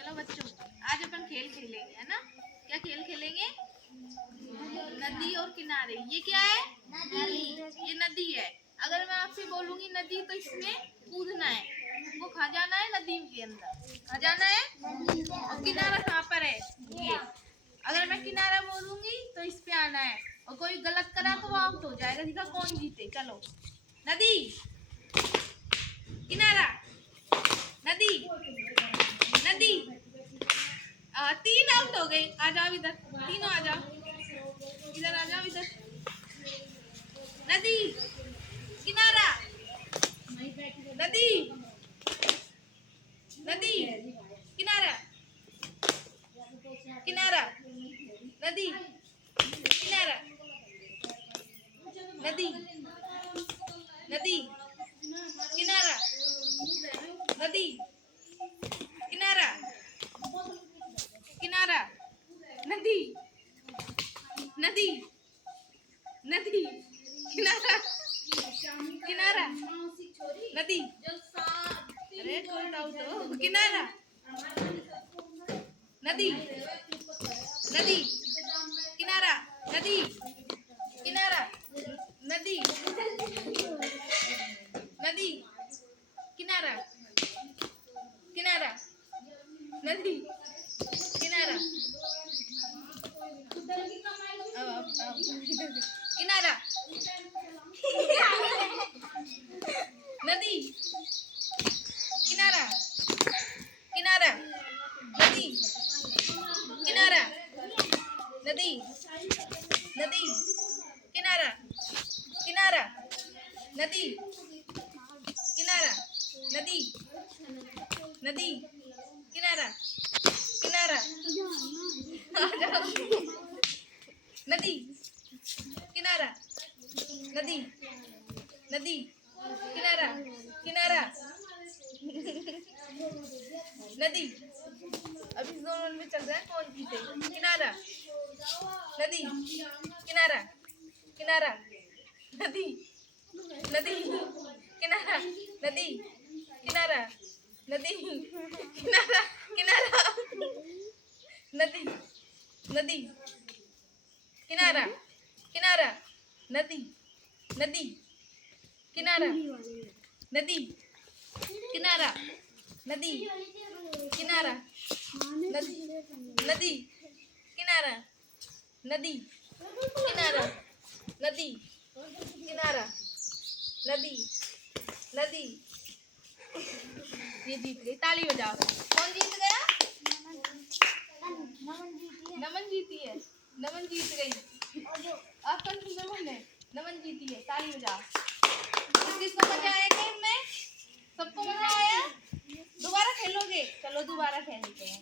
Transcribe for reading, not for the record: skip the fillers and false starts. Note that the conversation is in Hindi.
चलो बच्चों, आज अपन खेल खेलेंगे, है ना। क्या खेल खेलेंगे? नदी और किनारे। ये क्या है? नदी। ये नदी है। अगर मैं आपसे बोलूंगी नदी, तो इसमें कूदना है, वो कहाँ जाना है? नदी के अंदर। कहाँ जाना है? और किनारा कहाँ पर है? ये। अगर मैं किनारा बोलूंगी तो इस पे आना है, और कोई गलत करा तो वो आउट हो जाएगा। दिखा कौन जीते। चलो, नदी, किनारा, नदी, नदी। तीन आउट हो गए। आ जाओ इधर, तीनों आ जाओ, इधर आ जाओ, इधर। नदी, किनारा, नदी, नदी, किनारा, किनारा, नदी, किनारा, नदी, नदी, किनारा, नदी, किनारा, किनारा, नदी, नदी, नदी, किनारा, किनारा, नदी। अरे कोई डाउट हो? किनारा, नदी, नदी, किनारा, नदी, किनारा, नदी, नदी, किनारा, किनारा, नदी, किनारा, किनारा, नदी, किनारा, किनारा, नदी, किनारा, नदी, नदी, किनारा, किनारा, नदी, किनारा, नदी, नदी, किनारा, किनारा, नदी, किनारा, नदी, नदी, किनारा, किनारा, नदी। अभी जोन में चल रहा है, कौन जीते? किनारा, नदी, किनारा, किनारा, नदी, नदी, किनारा, नदी, किनारा, नदी, किनारा, किनारा, नदी, नदी, किनारा, किनारा, नदी, नदी, किनारा, नदी, किनारा, नदी, किनारा, नदी, नदी, किनारा, नदी, किनारा, नदी, किनारा, नदी, नदी। ये जीत गई। ताली बजाओ। कौन जीत गया? नमन जीती है। नमन जीत गई। आपका नमन है, नमन जीती है। ताली बजाओ। किसको मजा आया गेम में? सबको मजा आया? दोबारा खेलोगे? चलो दोबारा खेलते हैं।